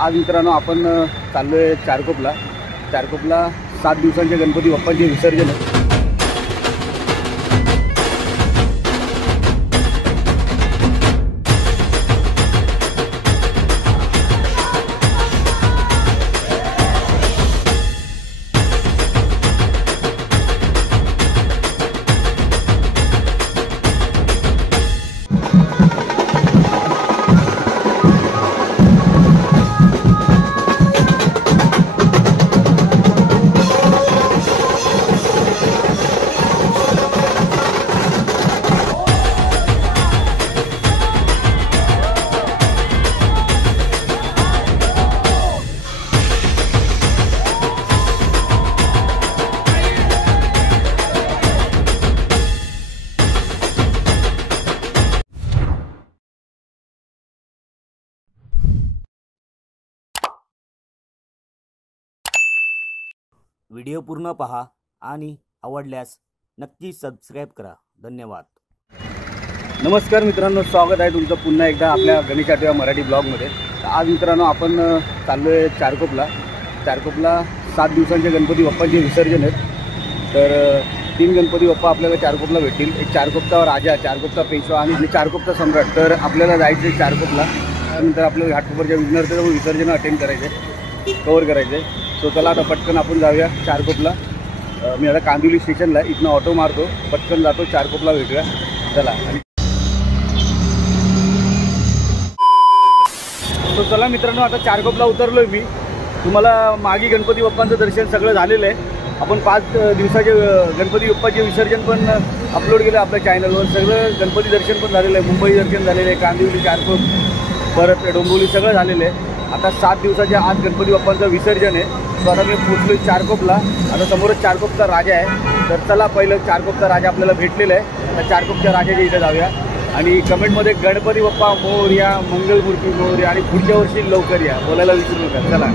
आज मित्रांनो आपण चाललोय चारकोपला 7 दिवसांचे गणपती बाप्पांचे विसर्जन आहे। व्हिडिओ पूर्ण पहा आणि आवडल्यास नक्की सबस्क्राइब करा। धन्यवाद। नमस्कार मित्रांनो, स्वागत आहे तुमचं पुन्हा एकदा आपल्या गणेश आठवड्या मराठी ब्लॉगमध्ये। आज मित्रांनो आपण चाललोय चारकोपला 7 दिवसांचे गणपती बाप्पांचे विसर्जन आहेत। तर 3 गणपती बाप्पा आपल्याला चारकोपला भेटतील। एक चारकोपचा राजा, चारकोपचा पेशवा आणि चारकोपचा सम्राट। तर आपल्याला जायचं आहे चारकोपला। त्यानंतर आपल्याला घाटकोपरच्या विघ्नहर्त्याचं विसर्जन अटेंड करायचं, कवर करायचं। सो चला आता पटकन आपण जाऊया चारकोपला। मी आता कांदिवली स्टेशनला इथनं ऑटो मारतो, पटकन जातो चारकोपला, भेटूया चला। सो चला मित्रांनो, आता चारकोपला उतरलोय मी। तुम्हाला मागे गणपती बाप्पांचं दर्शन सगळं झालेलं आहे। आपण 5 दिवसाचे गणपती बाप्पाचे विसर्जन पण अपलोड केलं आपल्या चॅनलवर। सगळं गणपती दर्शन पण झालेलं आहे, मुंबई दर्शन झालेलं आहे, कांदिवली, चारकोप, परत डोंबिवली सगळं झालेलं आहे। आता 7 दिवसाच्या आज गणपती बाप्पांचं विसर्जन आहे। तो आता मी पोचलो चारकोपला। आता समोरच चारकोपचा राजा आहे। तर चला पहिलं चारकोपचा राजा आपल्याला भेटलेला आहे। आता चारकोपच्या राजाच्या इथे जाऊया आणि कमेंटमध्ये गणपती बाप्पा मोरया, मंगलमूर्ती मोरया आणि पुढच्या वर्षी लवकर या बोलायला विसरू नका। चला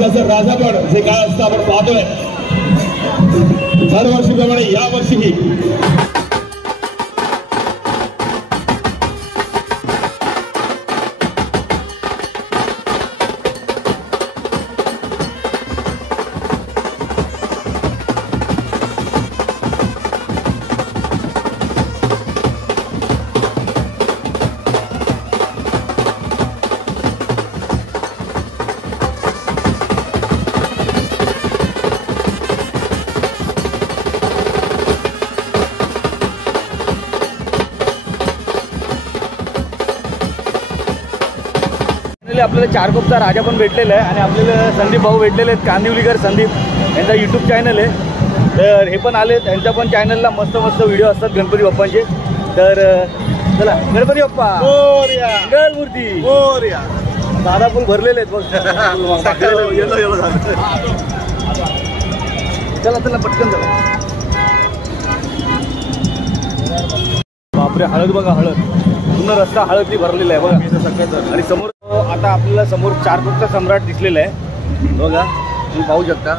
राज्याचं राजापण जे काय असतं आपण पाहतोय दरवर्षीप्रमाणे यावर्षीही आपल्याला चारकोपचा राजा पण भेटलेला आहे आणि आपल्याला संदीप भाऊ भेटलेले आहेत, कांदिवलीकर संदीप यांचा यूट्यूब चॅनल आहे. तर हे पण आले, त्यांच्या पण चॅनलला मस्त मस्त व्हिडिओ असतात गणपती बाप्पांचे. तर चला गणपती बाप्पा मंगल मूर्ती. दादा पूल भरलेले आहेत बघ. चला चला पटकन चला. बापरे हळद बघा, हळद पूर्ण रस्ता हळदनी भरलेला आहे बघा. आणि समोर आता आपल्याला समोर चारकोपचा सम्राट दिसलेला आहे बघा, तुम्ही पाहू शकता.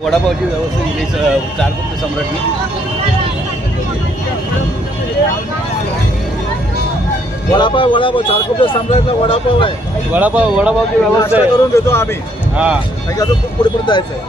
वडापावची व्यवस्था दिली चारकोपच्या सम्राटनी. वडापाव चारकोपच्या सम्राटला वडापाव आहे. वडापावची व्यवस्था करून देतो आम्ही. हा अजून खूप पुढे जायचं आहे.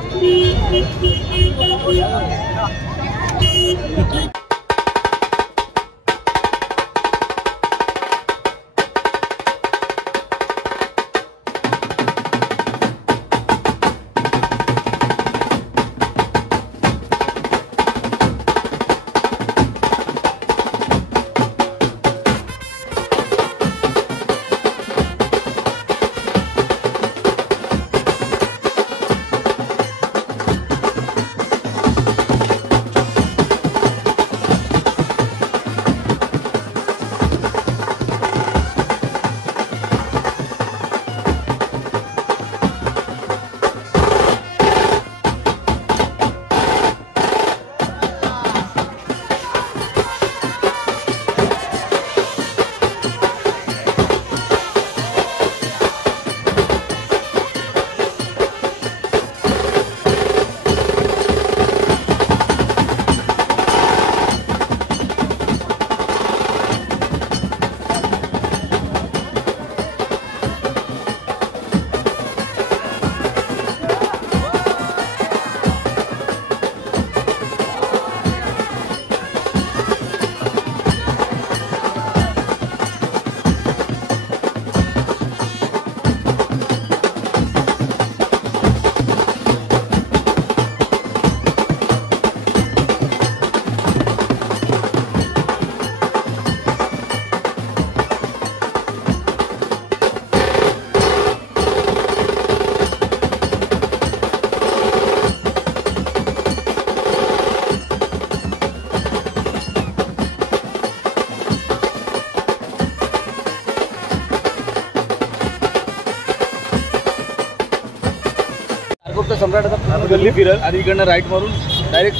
सम्राट आता गल्ली फिरल आणि इकडनं राईट मारून डायरेक्ट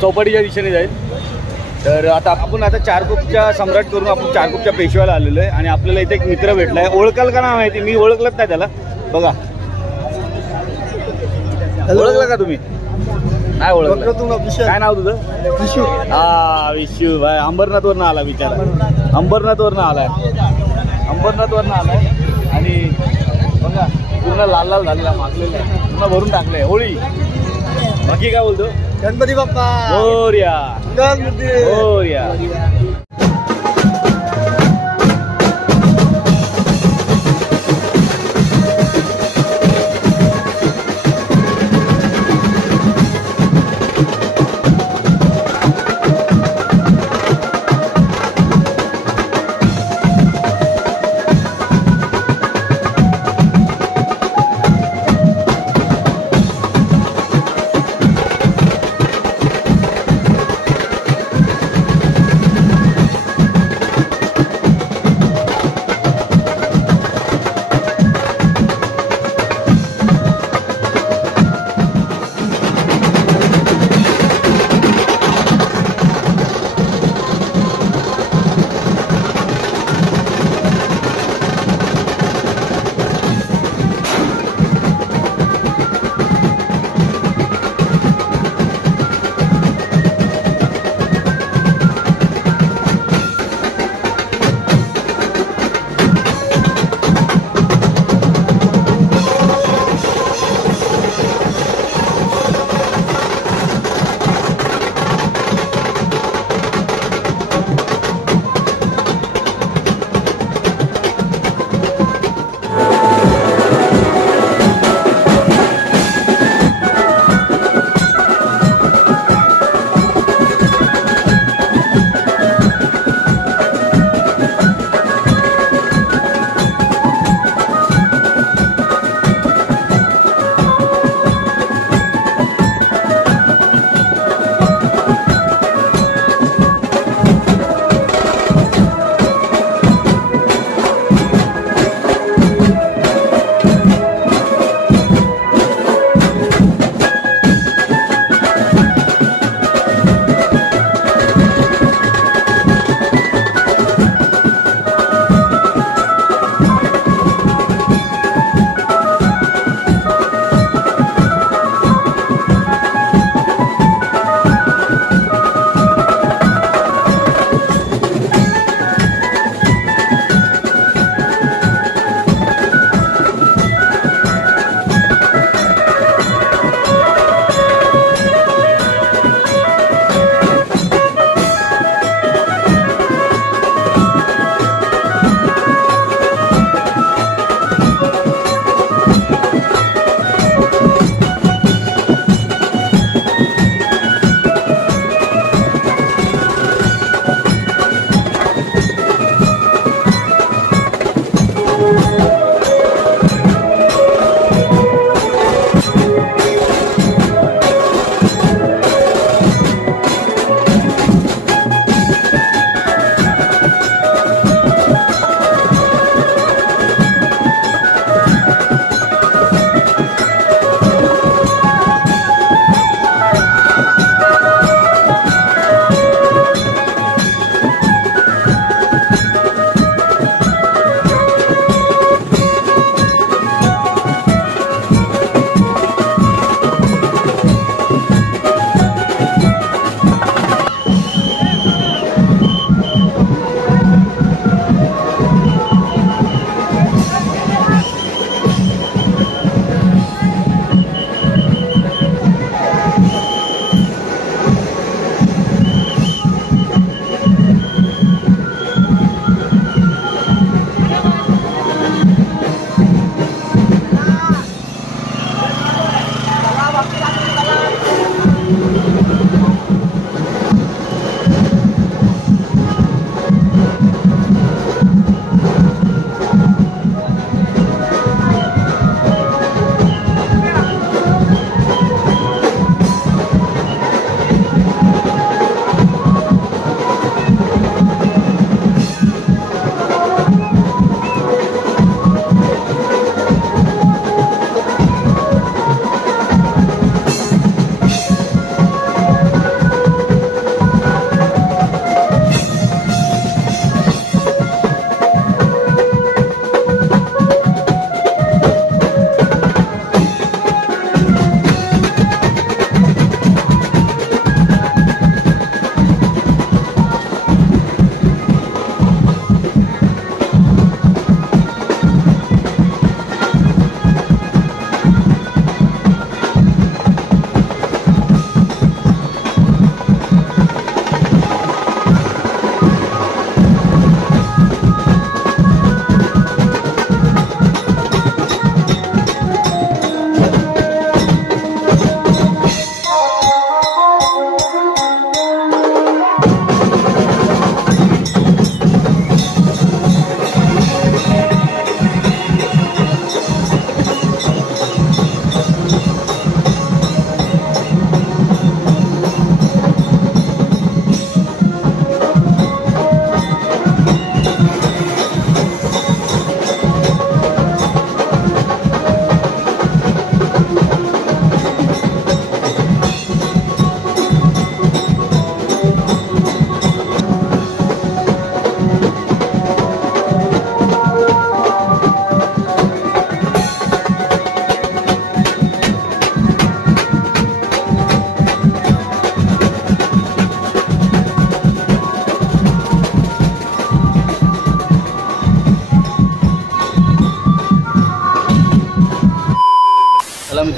चौपाटीच्या दिशेने जाईल. तर आता आपण चारकोपच्या सम्राट करून आपण चारकोपच्या पेशव्याला आलेलो आहे आणि आपल्याला इथे एक मित्र भेटला आहे. ओळखाल का ना माहिती, मी ओळखलंच नाही त्याला. बघा, ओळखलं का तुम्ही? नाही ओळखलं. काय नाव तुझं? विशू. हा विशू भाई अंबरनाथवरनं आला बिचारा. अंबरनाथवरनं आलाय आणि बघा पूर्ण लाल लाल झालेला, मागलेला आहे, पूर्ण भरून टाकलंय. होळी बाकी काय बोलतो? गणपती बाप्पा मोरया. मोरया.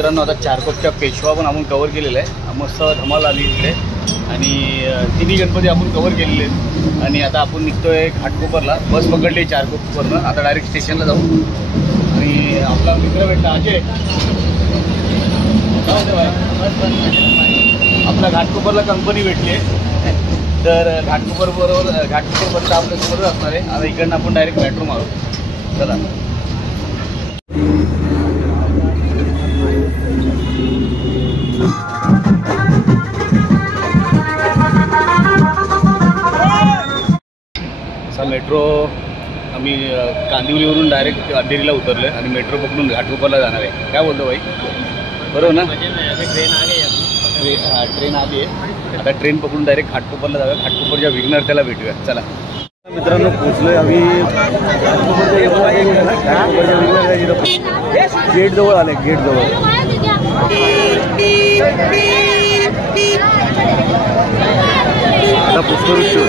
मित्रांनो, आता चारकोपच्या पेशवा पण आपण कव्हर केलेला आहे. मस्त धमाल आली इकडे आणि तिन्ही गणपती आपण कव्हर केलेले आहेत. आणि आता आपण निघतोय घाटकोपरला. बस पकडली चारकोपरनं. आता डायरेक्ट स्टेशनला जाऊ. आणि आपला मित्र भेटला अजय. आपला घाटकोपरला कंपनी भेटली आहे. तर घाटकोपरपर्यंत आपल्यासोबतच असणार आहे. आता इकडनं आपण डायरेक्ट मेट्रो मारू. चला. असा मेट्रो आम्ही कांदिवलीवरून डायरेक्ट अंधेरीला उतरलो आहे आणि मेट्रो पकडून घाटकोपरला जाणार आहे. काय बोलतो भाई? बरोबर ना? ट्रेन आली आहे. आता ट्रेन पकडून डायरेक्ट घाटकोपरला जाऊया. घाटकोपरच्या विघ्नहर्त्याला त्याला भेटूया. चला मित्रांनो, पोचलोय आम्ही गेट जवळ आले. गेट जवळ आता पुष्पवृष्टी.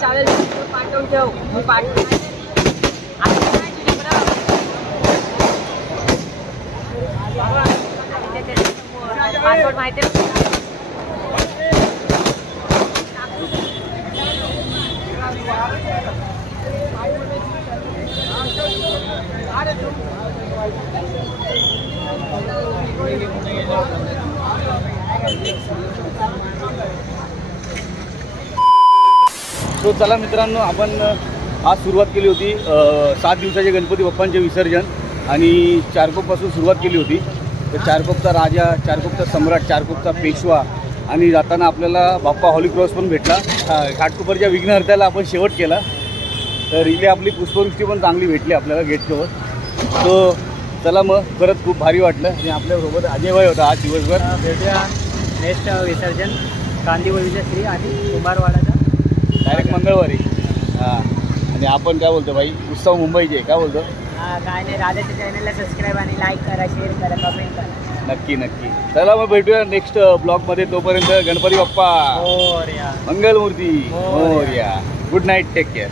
चालेल पाठवून ठेव. मी पाठवून पासवर्ड माहिती आहे. तो चला मित्रांनो, आपण आज सुरुवात केली होती 7 दिवसाचे गणपती बाप्पांचे विसर्जन आणि चारकोपपासून सुरुवात केली होती. तर चारकोपचा राजा, चारकोपचा सम्राट, चारकोपचा पेशवा आणि जाताना आपल्याला बाप्पा हॉली क्रॉस पण भेटला. घाटकोपरच्या विघ्नहर्त्याला आपण शेवट केला. तर इथे आपली पुष्पवृष्टी पण चांगली भेटली आपल्याला गेटजवळ. तो चला मग परत खूप भारी वाटलं आणि आपल्यासोबत अजय भाई होता आज दिवसभर. भेटूया नेक्स्ट विसर्जन कांदिवलीचा श्री आणि कुंभारवाडाचा डायरेक्ट मंगळवारी. हां, आणि आपण काय बोलतो भाई, उत्सव मुंबईचे काय बोलतो. काय नाही, राधाच्या चॅनलला सबस्क्राईब आणि लाईक करा, शेअर करा, कमेंट करा. नक्की नक्की. चला मग भेटूया नेक्स्ट ब्लॉगमध्ये. तोपर्यंत Ganpati Bappa Morya. Mangalmurti Morya. Morya. Good night, take care.